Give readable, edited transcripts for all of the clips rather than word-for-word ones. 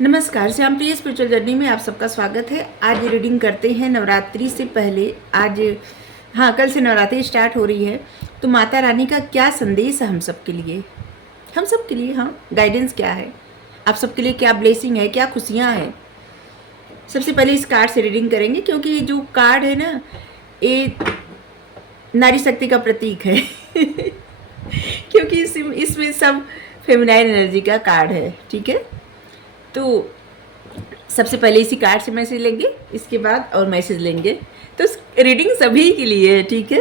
नमस्कार, श्याम प्रिय spiritual journey में आप सबका स्वागत है। आज रीडिंग करते हैं नवरात्रि से पहले। आज कल से नवरात्रि स्टार्ट हो रही है, तो माता रानी का क्या संदेश है हम सब के लिए, गाइडेंस क्या है, आप सबके लिए क्या ब्लेसिंग है, क्या खुशियाँ हैं। सबसे पहले इस कार्ड से रीडिंग करेंगे, क्योंकि जो कार्ड है ना, ये नारी शक्ति का प्रतीक है क्योंकि इसमें सब फेमिनाइन एनर्जी का कार्ड है। ठीक है, तो सबसे पहले इसी कार्ड से मैसेज लेंगे, इसके बाद और मैसेज लेंगे। तो रीडिंग सभी के लिए है, ठीक है,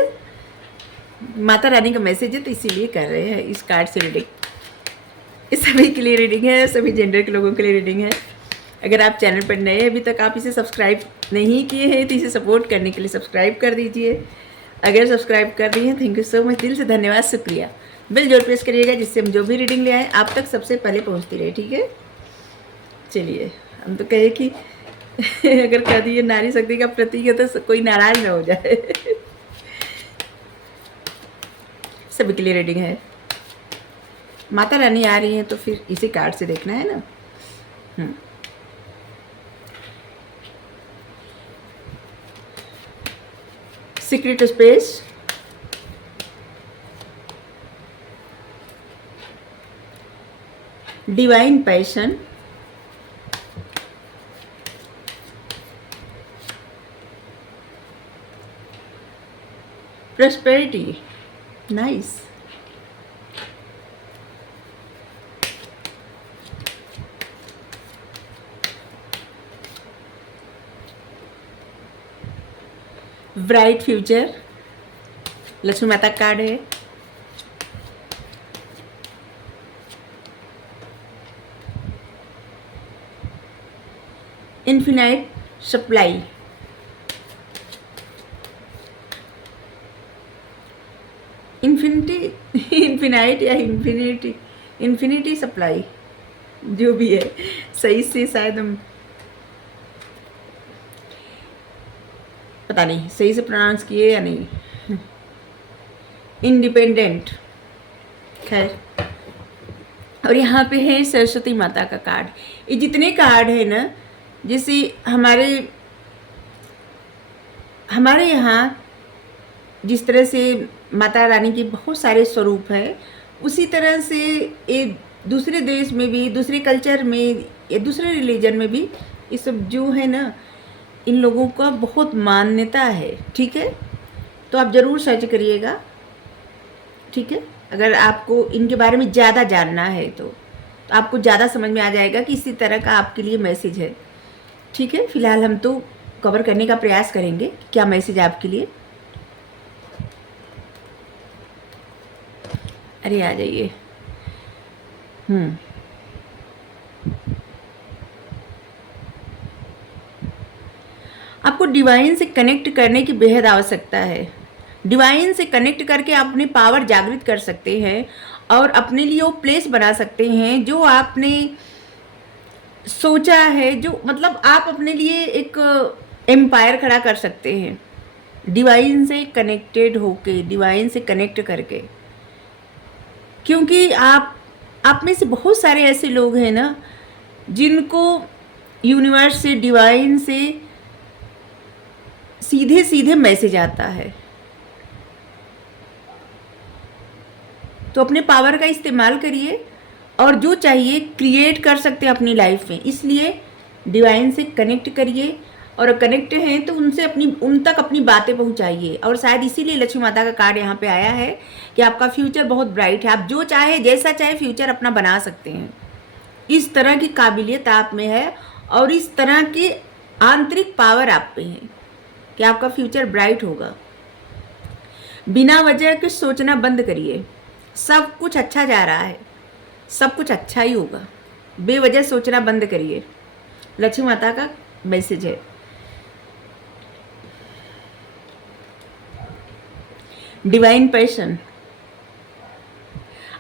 माता रानी का मैसेज है तो इसीलिए कर रहे हैं इस कार्ड से रीडिंग। इस सभी के लिए रीडिंग है, सभी जेंडर के लोगों के लिए रीडिंग है। अगर आप चैनल पर नए हैं, अभी तक आप इसे सब्सक्राइब नहीं किए हैं, तो इसे सपोर्ट करने के लिए सब्सक्राइब कर दीजिए। अगर सब्सक्राइब कर दिए हैं, थैंक यू सो मच, दिल से धन्यवाद, शुक्रिया। बेल जरूर प्रेस करिएगा, जिससे हम जो भी रीडिंग ले आए आप तक सबसे पहले पहुँचती रहे। ठीक है, चलिए, हम तो कहे कि अगर कह दिए नारी शक्ति का प्रतीक है तो कोई नाराज ना हो जाए सभी के लिए रीडिंग है। माता रानी आ रही हैं तो फिर इसी कार्ड से देखना है ना। Secret space, divine passion, prosperity, nice, bright future, Lakshmi माता कार्ड है, इन्फिनाइट सप्लाई, इन्फिनाइट या इन्फिनिटी सप्लाई, जो भी है सही से, शायद हम पता नहीं सही से प्रोनाउंस किए या नहीं। इंडिपेंडेंट, खैर। और यहाँ पे है सरस्वती माता का कार्ड। ये जितने कार्ड है ना, जैसे हमारे यहाँ जिस तरह से माता रानी के बहुत सारे स्वरूप हैं, उसी तरह से ये दूसरे देश में भी, दूसरे कल्चर में या दूसरे रिलीजन में भी ये सब जो है ना, इन लोगों का बहुत मान्यता है। ठीक है, तो आप ज़रूर सर्च करिएगा। ठीक है, अगर आपको इनके बारे में ज़्यादा जानना है तो आपको ज़्यादा समझ में आ जाएगा कि इसी तरह का आपके लिए मैसेज है। ठीक है, फिलहाल हम तो कवर करने का प्रयास करेंगे क्या मैसेज आपके लिए। अरे आ जाइए। आपको डिवाइन से कनेक्ट करने की बेहद आवश्यकता है। डिवाइन से कनेक्ट करके आप अपनी पावर जागृत कर सकते हैं और अपने लिए वो प्लेस बना सकते हैं जो आपने सोचा है, जो मतलब आप अपने लिए एक एम्पायर खड़ा कर सकते हैं डिवाइन से कनेक्टेड होके, डिवाइन से कनेक्ट करके। क्योंकि आप में से बहुत सारे ऐसे लोग हैं ना, जिनको यूनिवर्स से, डिवाइन से सीधे सीधे मैसेज आता है। तो अपने पावर का इस्तेमाल करिए और जो चाहिए क्रिएट कर सकते हैं अपनी लाइफ में। इसलिए डिवाइन से कनेक्ट करिए, और कनेक्ट हैं तो उन तक अपनी बातें पहुंचाइए। और शायद इसीलिए लक्ष्मी माता का कार्ड यहाँ पे आया है कि आपका फ्यूचर बहुत ब्राइट है। आप जो चाहे, जैसा चाहे फ्यूचर अपना बना सकते हैं। इस तरह की काबिलियत आप में है और इस तरह की आंतरिक पावर आप पे है कि आपका फ्यूचर ब्राइट होगा। बिना वजह के सोचना बंद करिए। सब कुछ अच्छा जा रहा है, सब कुछ अच्छा ही होगा। बेवजह सोचना बंद करिए। लक्ष्मी माता का मैसेज है। डिवाइन पैशन,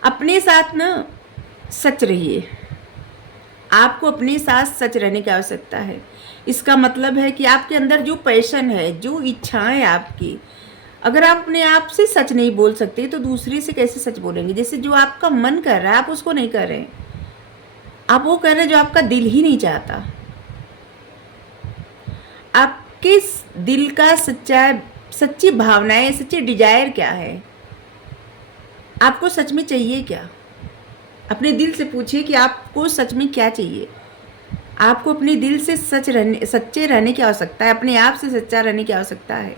अपने साथ ना सच रहिए। आपको अपने साथ सच रहने की आवश्यकता है। इसका मतलब है कि आपके अंदर जो पैशन है, जो इच्छाएं आपकी, अगर आप अपने आप से सच नहीं बोल सकते तो दूसरे से कैसे सच बोलेंगे। जैसे जो आपका मन कर रहा है आप उसको नहीं कर रहे हैं, आप वो कर रहे हैं जो आपका दिल ही नहीं चाहता। आपके दिल का सच्ची भावनाएं, सच्ची डिजायर क्या है? आपको सच में चाहिए क्या? अपने दिल से पूछिए कि आपको सच में क्या चाहिए। आपको अपने दिल से सच्चे रहने की आवश्यकता है, अपने आप से सच्चा रहने की आवश्यकता है।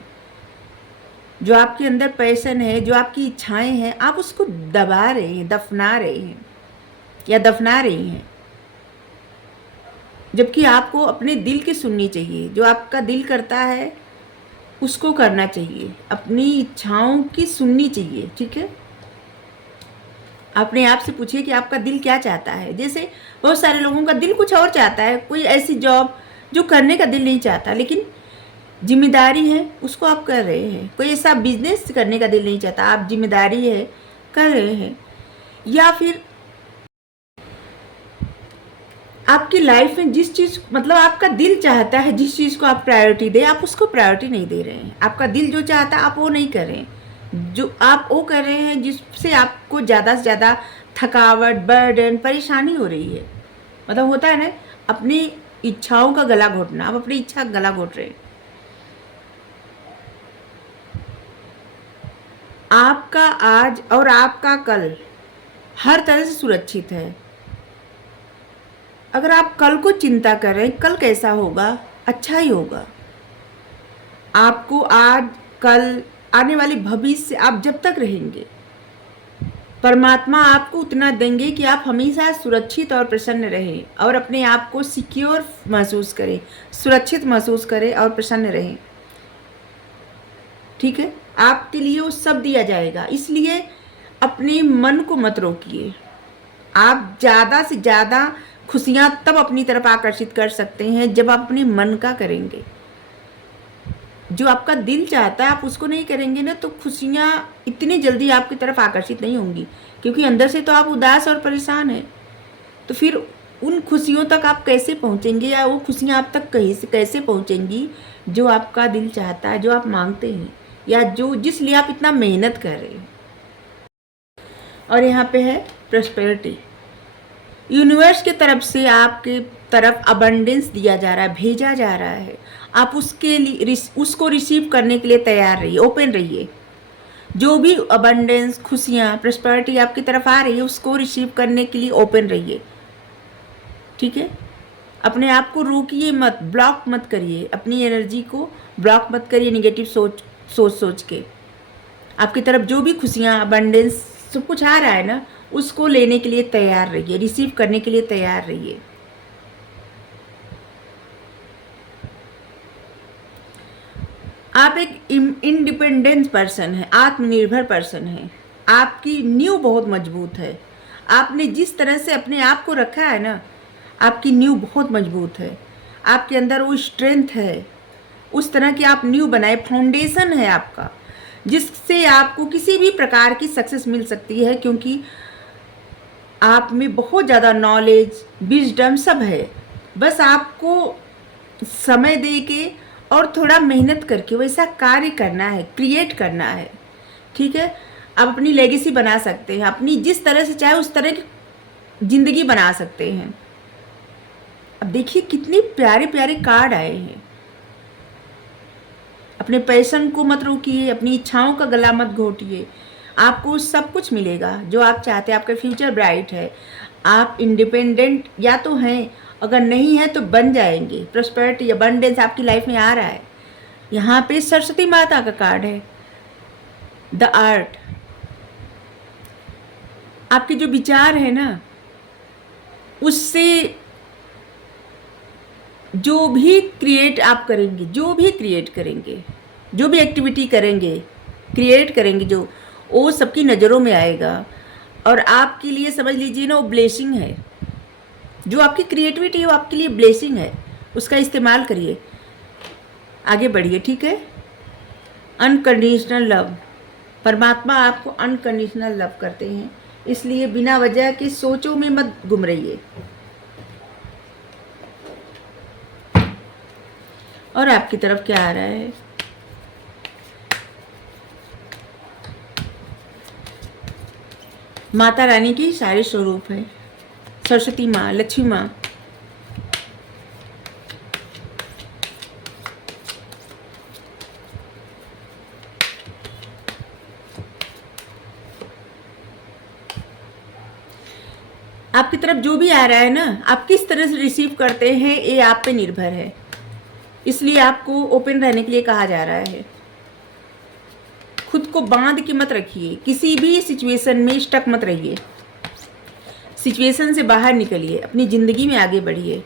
जो आपके अंदर पैशन है, जो आपकी इच्छाएं हैं, आप उसको दबा रहे हैं, दफना रहे हैं या दफना रही हैं। जबकि आपको अपने दिल की सुननी चाहिए। जो आपका दिल करता है उसको करना चाहिए, अपनी इच्छाओं की सुननी चाहिए। ठीक है, अपने आप से पूछिए कि आपका दिल क्या चाहता है। जैसे बहुत सारे लोगों का दिल कुछ और चाहता है, कोई ऐसी जॉब जो करने का दिल नहीं चाहता लेकिन जिम्मेदारी है उसको आप कर रहे हैं। कोई ऐसा बिजनेस करने का दिल नहीं चाहता, आप जिम्मेदारी है कर रहे हैं। या फिर आपकी लाइफ में जिस चीज़, मतलब आपका दिल चाहता है जिस चीज़ को आप प्रायोरिटी दें, आप उसको प्रायोरिटी नहीं दे रहे हैं। आपका दिल जो चाहता है आप वो नहीं कर रहे हैं, जो आप वो कर रहे हैं जिससे आपको ज़्यादा से ज़्यादा थकावट, बर्डन, परेशानी हो रही है। मतलब होता है ना, अपनी इच्छाओं का गला घोटना। आप अपनी इच्छा का गला घोट रहे हैं। आपका आज और आपका कल हर तरह से सुरक्षित है। अगर आप कल को चिंता कर रहे हैं, कल कैसा होगा? अच्छा ही होगा। आपको आज, कल, आने वाले भविष्य आप जब तक रहेंगे, परमात्मा आपको उतना देंगे कि आप हमेशा सुरक्षित और प्रसन्न रहें और अपने आप को सिक्योर महसूस करें, सुरक्षित महसूस करें और प्रसन्न रहें। ठीक है, आपके लिए वो सब दिया जाएगा। इसलिए अपने मन को मत रोकिए। आप ज़्यादा से ज़्यादा खुशियाँ तब अपनी तरफ आकर्षित कर सकते हैं जब आप अपने मन का करेंगे। जो आपका दिल चाहता है आप उसको नहीं करेंगे ना, तो खुशियाँ इतनी जल्दी आपकी तरफ आकर्षित नहीं होंगी, क्योंकि अंदर से तो आप उदास और परेशान हैं। तो फिर उन खुशियों तक आप कैसे पहुँचेंगे, या वो खुशियाँ आप तक कैसे पहुँचेंगी जो आपका दिल चाहता है, जो आप मांगते हैं, या जिस लिए आप इतना मेहनत कर रहे हैं। और यहाँ पे है प्रॉस्पेरिटी। यूनिवर्स की तरफ से आपके तरफ अबंडेंस दिया जा रहा है, भेजा जा रहा है। आप उसके लिए उसको रिसीव करने के लिए तैयार रहिए, ओपन रहिए। जो भी अबंडेंस, खुशियाँ, प्रॉस्पेरिटी आपकी तरफ आ रही है उसको रिसीव करने के लिए ओपन रहिए। ठीक है, अपने आप को रोकिए मत, ब्लॉक मत करिए, अपनी एनर्जी को ब्लॉक मत करिए निगेटिव सोच के। आपकी तरफ जो भी खुशियाँ, अबंडेंस, सब कुछ आ रहा है ना, उसको लेने के लिए तैयार रहिए, रिसीव करने के लिए तैयार रहिए। आप एक इंडिपेंडेंट पर्सन है, आत्मनिर्भर पर्सन है। आपकी नींव बहुत मजबूत है। आपने जिस तरह से अपने आप को रखा है ना, आपकी नींव बहुत मजबूत है। आपके अंदर वो स्ट्रेंथ है, उस तरह की आप नींव बनाए, फाउंडेशन है आपका, जिससे आपको किसी भी प्रकार की सक्सेस मिल सकती है। क्योंकि आप में बहुत ज़्यादा नॉलेज, विजडम सब है। बस आपको समय दे के और थोड़ा मेहनत करके वैसा कार्य करना है, क्रिएट करना है। ठीक है, आप अपनी लेगेसी बना सकते हैं, अपनी जिस तरह से चाहे उस तरह की ज़िंदगी बना सकते हैं। अब देखिए कितने प्यारे प्यारे कार्ड आए हैं। अपने पैशन को मत रोकिए, अपनी इच्छाओं का गला मत घोटिए। आपको सब कुछ मिलेगा जो आप चाहते हैं। आपका फ्यूचर ब्राइट है। आप इंडिपेंडेंट या तो हैं, अगर नहीं है तो बन जाएंगे। प्रॉस्पेरिटी, अबंडेंस आपकी लाइफ में आ रहा है। यहाँ पे सरस्वती माता का कार्ड है, द आर्ट। आपके जो विचार है ना, उससे जो भी क्रिएट आप करेंगे, जो भी क्रिएट करेंगे, जो भी एक्टिविटी करेंगे, क्रिएट करेंगे, जो वो सबकी नज़रों में आएगा। और आपके लिए समझ लीजिए ना, वो ब्लेसिंग है। जो आपकी क्रिएटिविटी है वो आपके लिए ब्लेसिंग है। उसका इस्तेमाल करिए, आगे बढ़िए। ठीक है, अनकंडीशनल लव। परमात्मा आपको अनकंडीशनल लव करते हैं, इसलिए बिना वजह के सोचों में मत गुम रहिए। और आपकी तरफ क्या आ रहा है? माता रानी की सारे स्वरूप है, सरस्वती माँ, लक्ष्मी माँ। आपकी तरफ जो भी आ रहा है ना, आप किस तरह से रिसीव करते हैं ये आप पे निर्भर है, इसलिए आपको ओपन रहने के लिए कहा जा रहा है। खुद को बांध के मत रखिए, किसी भी सिचुएशन में स्टक मत रहिए, सिचुएशन से बाहर निकलिए, अपनी ज़िंदगी में आगे बढ़िए।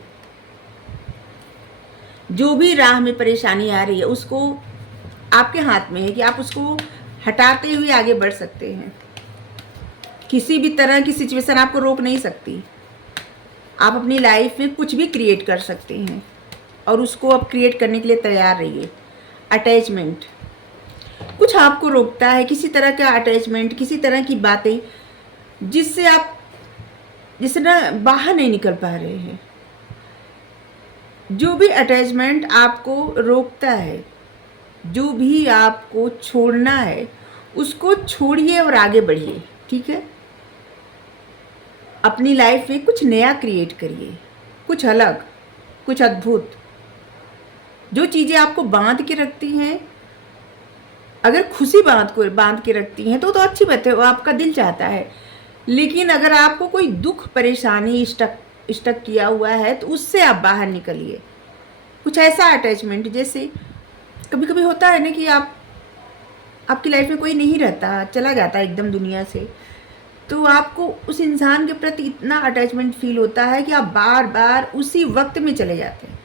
जो भी राह में परेशानी आ रही है उसको आपके हाथ में है कि आप उसको हटाते हुए आगे बढ़ सकते हैं। किसी भी तरह की सिचुएशन आपको रोक नहीं सकती। आप अपनी लाइफ में कुछ भी क्रिएट कर सकते हैं और उसको अब क्रिएट करने के लिए तैयार रहिए। अटैचमेंट कुछ आपको रोकता है, किसी तरह का अटैचमेंट, किसी तरह की बातें जिससे ना बाहर नहीं निकल पा रहे हैं। जो भी अटैचमेंट आपको रोकता है, जो भी आपको छोड़ना है, उसको छोड़िए और आगे बढ़िए, ठीक है। अपनी लाइफ में कुछ नया क्रिएट करिए, कुछ अलग, कुछ अद्भुत। जो चीज़ें आपको बांध के रखती हैं, अगर खुशी बांध के रखती हैं तो अच्छी बात है, वो आपका दिल चाहता है। लेकिन अगर आपको कोई दुख परेशानी स्टक किया हुआ है तो उससे आप बाहर निकलिए। कुछ ऐसा अटैचमेंट, जैसे कभी कभी होता है ना कि आपकी लाइफ में कोई नहीं रहता, चला जाता है एकदम दुनिया से, तो आपको उस इंसान के प्रति इतना अटैचमेंट फील होता है कि आप बार बार उसी वक्त में चले जाते हैं,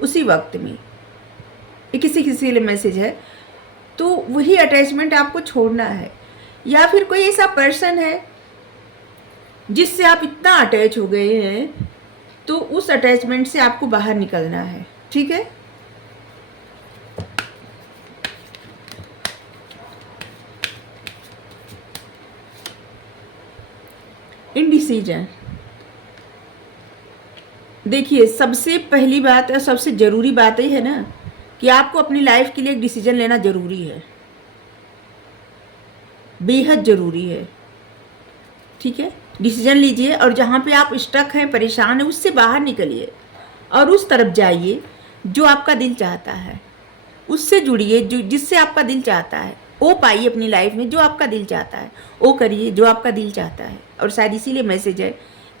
उसी वक्त में। ये किसी के लिए मैसेज है, तो वही अटैचमेंट आपको छोड़ना है। या फिर कोई ऐसा पर्सन है जिससे आप इतना अटैच हो गए हैं, तो उस अटैचमेंट से आपको बाहर निकलना है, ठीक है। इनडिसीजन, देखिए सबसे पहली बात और सबसे ज़रूरी बात ये है ना कि आपको अपनी लाइफ के लिए एक डिसीजन लेना ज़रूरी है, बेहद ज़रूरी है, ठीक है। डिसीजन लीजिए और जहाँ पे आप स्टक हैं, परेशान हैं, उससे बाहर निकलिए और उस तरफ जाइए जो आपका दिल चाहता है। उससे जुड़िए जिससे आपका दिल चाहता है, वो पाइए अपनी लाइफ में जो आपका दिल चाहता है, वो करिए जो आपका दिल चाहता है। और शायद इसीलिए मैसेज है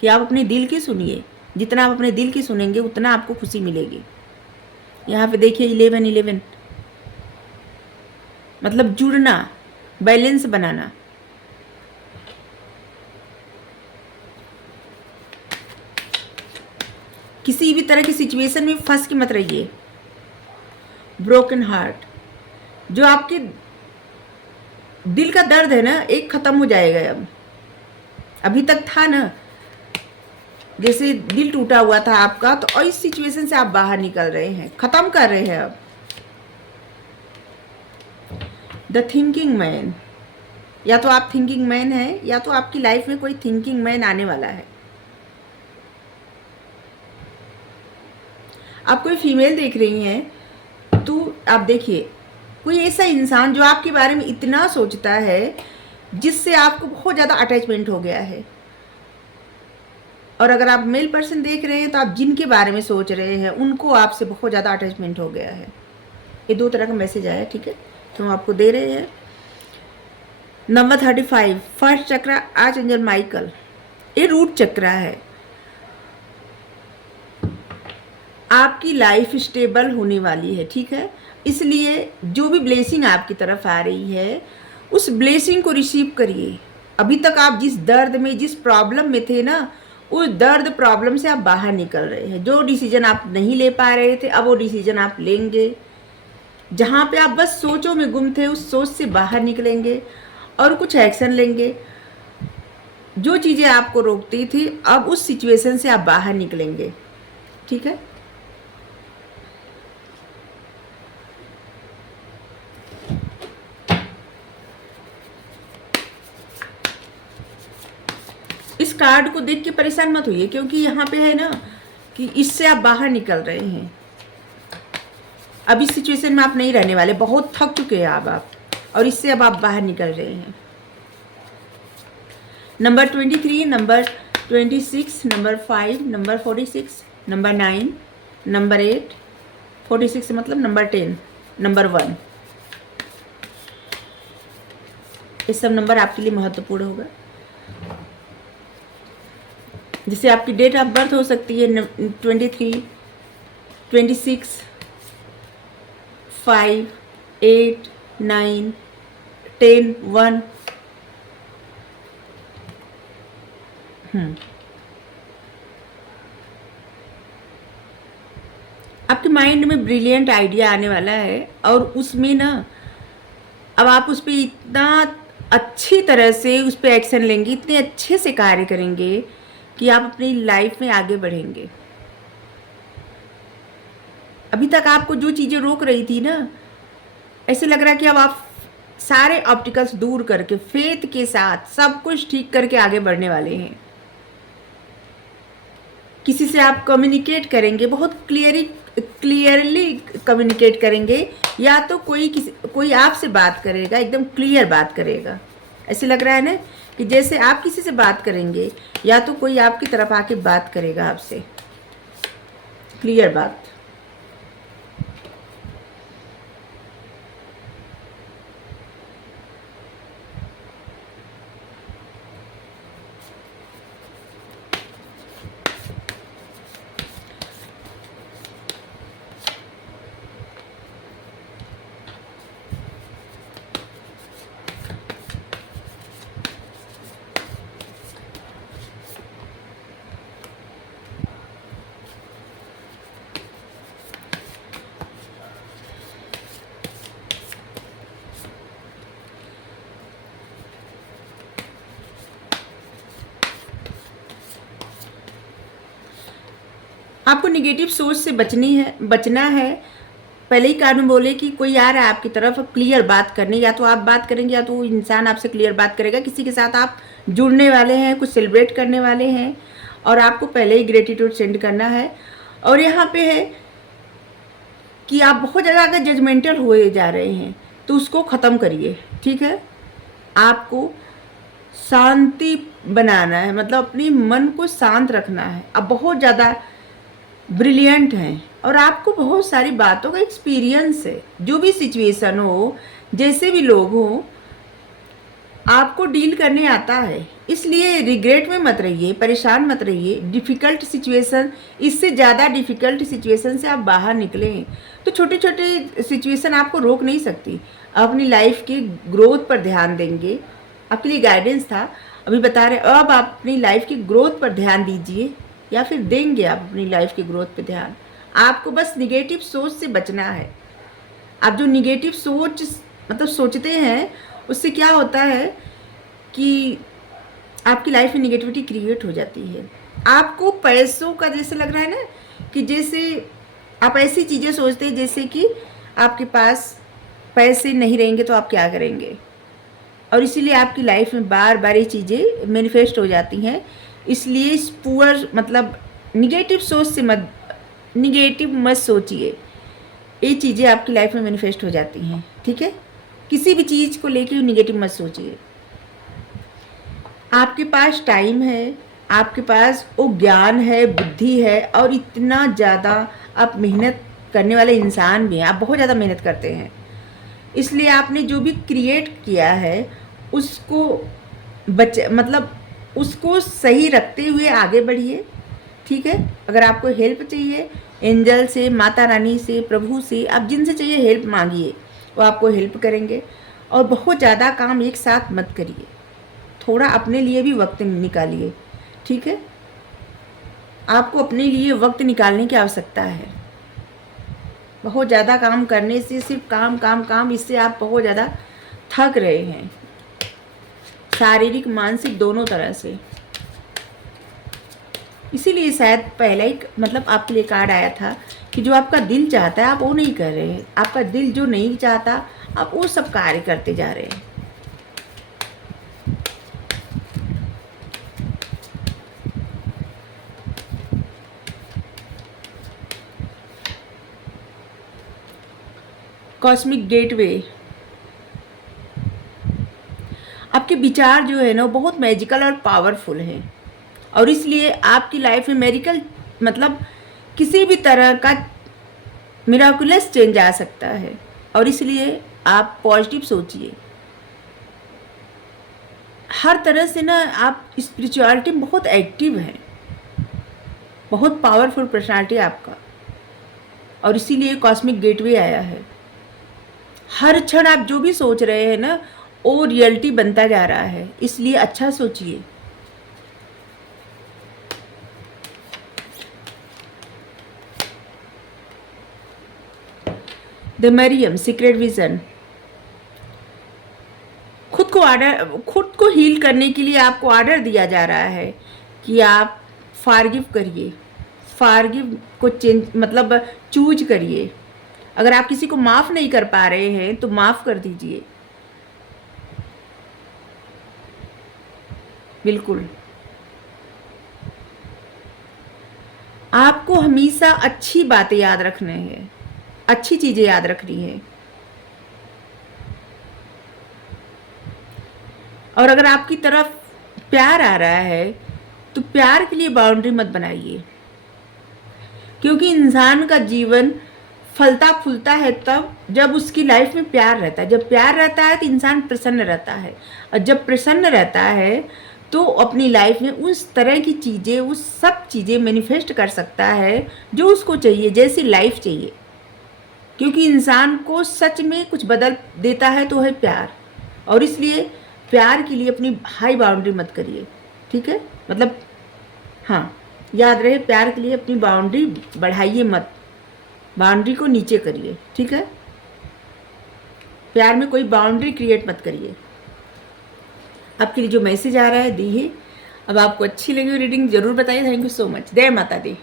कि आप अपने दिल की सुनिए, जितना आप अपने दिल की सुनेंगे उतना आपको खुशी मिलेगी। यहाँ पे देखिए 11-11 मतलब जुड़ना, बैलेंस बनाना। किसी भी तरह की सिचुएशन में फंस के मत रहिए। ब्रोकन हार्ट, जो आपके दिल का दर्द है ना, एक ख़त्म हो जाएगा। अब अभी तक था ना, जैसे दिल टूटा हुआ था आपका, तो इस सिचुएशन से आप बाहर निकल रहे हैं, ख़त्म कर रहे हैं। अब द थिंकिंग मैन, या तो आप थिंकिंग मैन हैं या तो आपकी लाइफ में कोई थिंकिंग मैन आने वाला है। आप कोई फीमेल देख रही हैं तो आप देखिए कोई ऐसा इंसान जो आपके बारे में इतना सोचता है, जिससे आपको बहुत ज़्यादा अटैचमेंट हो गया है। और अगर आप मेल पर्सन देख रहे हैं तो आप जिनके बारे में सोच रहे हैं उनको आपसे बहुत ज़्यादा अटैचमेंट हो गया है। ये 2 तरह का मैसेज आया, ठीक है, तो हम आपको दे रहे हैं। नंबर 35, फर्स्ट चक्र, आर्चएंजल माइकल। ये रूट चक्र है। आपकी लाइफ स्टेबल होने वाली है, ठीक है। इसलिए जो भी ब्लेसिंग आपकी तरफ आ रही है, उस ब्लेसिंग को रिसीव करिए। अभी तक आप जिस दर्द में, जिस प्रॉब्लम में थे ना, उस दर्द प्रॉब्लम से आप बाहर निकल रहे हैं। जो डिसीजन आप नहीं ले पा रहे थे, अब वो डिसीजन आप लेंगे। जहाँ पे आप बस सोचों में गुम थे, उस सोच से बाहर निकलेंगे और कुछ एक्शन लेंगे। जो चीज़ें आपको रोकती थी, अब उस सिचुएशन से आप बाहर निकलेंगे, ठीक है। इस कार्ड को देख के परेशान मत होइए, क्योंकि यहाँ पे है ना कि इससे आप बाहर निकल रहे हैं। अब इस सिचुएशन में आप नहीं रहने वाले, बहुत थक चुके हैं आप और इससे अब आप बाहर निकल रहे हैं। Number 23, number 26, number 5, number 46, number 9, number 8, 46 मतलब नंबर 10, नंबर 1, ये सब नंबर आपके लिए महत्वपूर्ण होगा। जैसे आपकी डेट ऑफ बर्थ हो सकती है 23, 26, 5, 8, 9, 10, 1। आपके माइंड में ब्रिलियंट आइडिया आने वाला है और उसमें ना अब आप उस पर इतना अच्छी तरह से उस पर एक्शन लेंगे, इतने अच्छे से कार्य करेंगे कि आप अपनी लाइफ में आगे बढ़ेंगे। अभी तक आपको जो चीज़ें रोक रही थी ना, ऐसे लग रहा है कि अब आप सारे ऑब्स्टिकल्स दूर करके फेथ के साथ सब कुछ ठीक करके आगे बढ़ने वाले हैं। किसी से आप कम्युनिकेट करेंगे, बहुत क्लियरली कम्युनिकेट करेंगे, या तो कोई आपसे बात करेगा, एकदम क्लियर बात करेगा। ऐसे लग रहा है ना कि जैसे आप किसी से बात करेंगे या तो कोई आपकी तरफ आके बात करेगा आपसे, क्लियर बात। आपको निगेटिव सोच से बचना है। पहले ही कार्ड में बोले कि कोई आ रहा है आपकी तरफ क्लियर बात करने, या तो आप बात करेंगे या तो वो इंसान आपसे क्लियर बात करेगा। किसी के साथ आप जुड़ने वाले हैं, कुछ सेलिब्रेट करने वाले हैं और आपको पहले ही ग्रेटिट्यूड सेंड करना है। और यहाँ पे है कि आप बहुत ज़्यादा अगर जजमेंटल हुए जा रहे हैं तो उसको ख़त्म करिए, ठीक है। आपको शांति बनाना है, मतलब अपनी मन को शांत रखना है। आप बहुत ज़्यादा ब्रिलियंट हैं और आपको बहुत सारी बातों का एक्सपीरियंस है। जो भी सिचुएशन हो, जैसे भी लोग हो, आपको डील करने आता है। इसलिए रिग्रेट में मत रहिए, परेशान मत रहिए। डिफ़िकल्ट सिचुएशन, इससे ज़्यादा डिफ़िकल्ट सिचुएशन से आप बाहर निकलें तो छोटे छोटे सिचुएशन आपको रोक नहीं सकती। अपनी लाइफ के ग्रोथ पर ध्यान देंगे। आपके लिए गाइडेंस था, अभी बता रहे अब आप अपनी लाइफ की ग्रोथ पर ध्यान दीजिए, या फिर देंगे आप अपनी लाइफ की ग्रोथ पे ध्यान। आपको बस निगेटिव सोच से बचना है। आप जो निगेटिव सोच मतलब सोचते हैं, उससे क्या होता है कि आपकी लाइफ में निगेटिविटी क्रिएट हो जाती है। आपको पैसों का जैसे लग रहा है ना कि जैसे आप ऐसी चीज़ें सोचते हैं जैसे कि आपके पास पैसे नहीं रहेंगे तो आप क्या करेंगे, और इसीलिए आपकी लाइफ में बार बार ये चीज़ें मैनिफेस्ट हो जाती हैं। इसलिए इस पुअर मतलब निगेटिव सोच से निगेटिव मत सोचिए। ये चीज़ें आपकी लाइफ में मैनिफेस्ट हो जाती हैं, ठीक है। किसी भी चीज़ को लेके निगेटिव मत सोचिए। आपके पास टाइम है, आपके पास वो ज्ञान है, बुद्धि है, और इतना ज़्यादा आप मेहनत करने वाले इंसान भी हैं। आप बहुत ज़्यादा मेहनत करते हैं, इसलिए आपने जो भी क्रिएट किया है उसको मतलब उसको सही रखते हुए आगे बढ़िए, ठीक है। अगर आपको हेल्प चाहिए एंजल से, माता रानी से, प्रभु से, आप जिनसे चाहिए हेल्प मांगिए, वो आपको हेल्प करेंगे। और बहुत ज़्यादा काम एक साथ मत करिए, थोड़ा अपने लिए भी वक्त निकालिए, ठीक है। आपको अपने लिए वक्त निकालने की आवश्यकता है। बहुत ज़्यादा काम करने से सिर्फ काम काम काम, इससे आप बहुत ज़्यादा थक रहे हैं, शारीरिक मानसिक दोनों तरह से। इसीलिए शायद पहला ही मतलब आपके लिए कार्ड आया था कि जो आपका दिल चाहता है आप वो नहीं कर रहे हैं। आपका दिल जो नहीं चाहता आप वो सब कार्य करते जा रहे हैं। कॉस्मिक गेटवे, आपके विचार जो है ना वो बहुत मैजिकल और पावरफुल हैं, और इसलिए आपकी लाइफ में मेरिकल मतलब किसी भी तरह का मिराकुलस चेंज आ सकता है। और इसलिए आप पॉजिटिव सोचिए। हर तरह से ना आप स्पिरिचुअलिटी में बहुत एक्टिव हैं, बहुत पावरफुल पर्सनालिटी आपका, और इसीलिए कॉस्मिक गेटवे आया है। हर क्षण आप जो भी सोच रहे हैं ना वो रियलिटी बनता जा रहा है, इसलिए अच्छा सोचिए। The Mariam secret vision. खुद को हील करने के लिए आपको ऑर्डर दिया जा रहा है कि आप फॉरगिव करिए, फॉरगिव को चेंज मतलब चूज करिए। अगर आप किसी को माफ़ नहीं कर पा रहे हैं तो माफ़ कर दीजिए। बिल्कुल, आपको हमेशा अच्छी बातें याद रखने हैं, अच्छी चीज़ें याद रखनी है। और अगर आपकी तरफ प्यार आ रहा है तो प्यार के लिए बाउंड्री मत बनाइए, क्योंकि इंसान का जीवन फलता फूलता है तब जब उसकी लाइफ में प्यार रहता है। जब प्यार रहता है तो इंसान प्रसन्न रहता है, और जब प्रसन्न रहता है तो अपनी लाइफ में उस तरह की चीज़ें, उस सब चीज़ें मैनिफेस्ट कर सकता है जो उसको चाहिए, जैसी लाइफ चाहिए। क्योंकि इंसान को सच में कुछ बदल देता है तो है प्यार, और इसलिए प्यार के लिए अपनी हाई बाउंड्री मत करिए, ठीक है? मतलब हाँ, याद रहे, प्यार के लिए अपनी बाउंड्री बढ़ाइए मत, बाउंड्री को नीचे करिए, ठीक है? प्यार में कोई बाउंड्री क्रिएट मत करिए। आपके लिए जो मैसेज आ रहा है दी है। अब आपको अच्छी लगी रीडिंग ज़रूर बताइए। Thank you so much. जय माता दी।